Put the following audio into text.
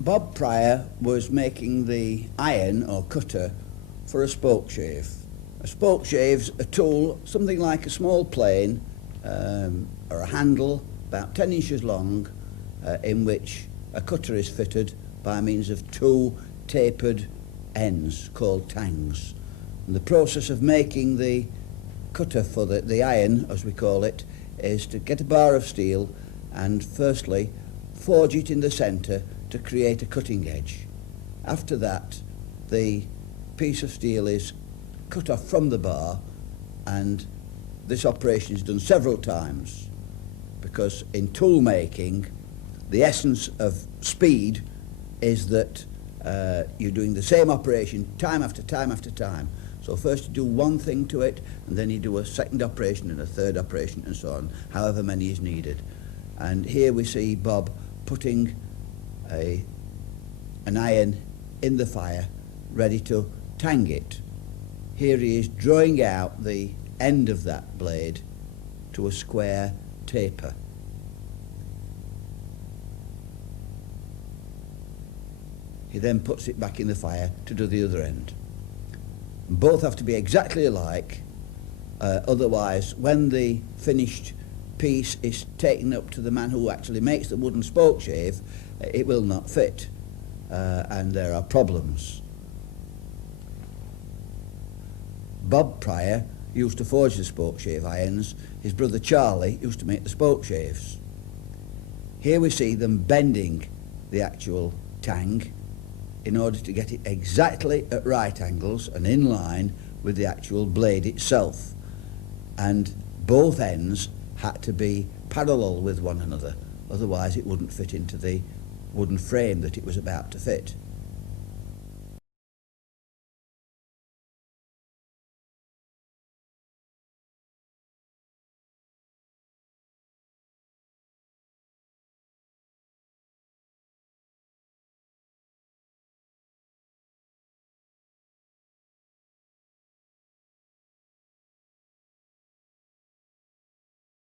Bob Pryor was making the iron or cutter for a spokeshave. A spokeshave's a tool, something like a small plane or a handle about 10 inches long, in which a cutter is fitted by means of two tapered ends called tangs. And the process of making the cutter for the iron, as we call it, is to get a bar of steel and firstly forge it in the centre to create a cutting edge. After that, the piece of steel is cut off from the bar, and this operation is done several times, because in tool making the essence of speed is that you're doing the same operation time after time after time. So first you do one thing to it, and then you do a second operation and a third operation and so on, however many is needed. And here we see Bob putting an iron in the fire, ready to tang it. Here he is drawing out the end of that blade to a square taper. He then puts it back in the fire to do the other end. Both have to be exactly alike, otherwise when the finished piece is taken up to the man who actually makes the wooden spokeshave, it will not fit, and there are problems. Bob Pryor used to forge the spokeshave irons. His brother Charlie used to make the spokeshaves. Here we see them bending the actual tang in order to get it exactly at right angles and in line with the actual blade itself, and both ends had to be parallel with one another, otherwise it wouldn't fit into the wooden frame that it was about to fit.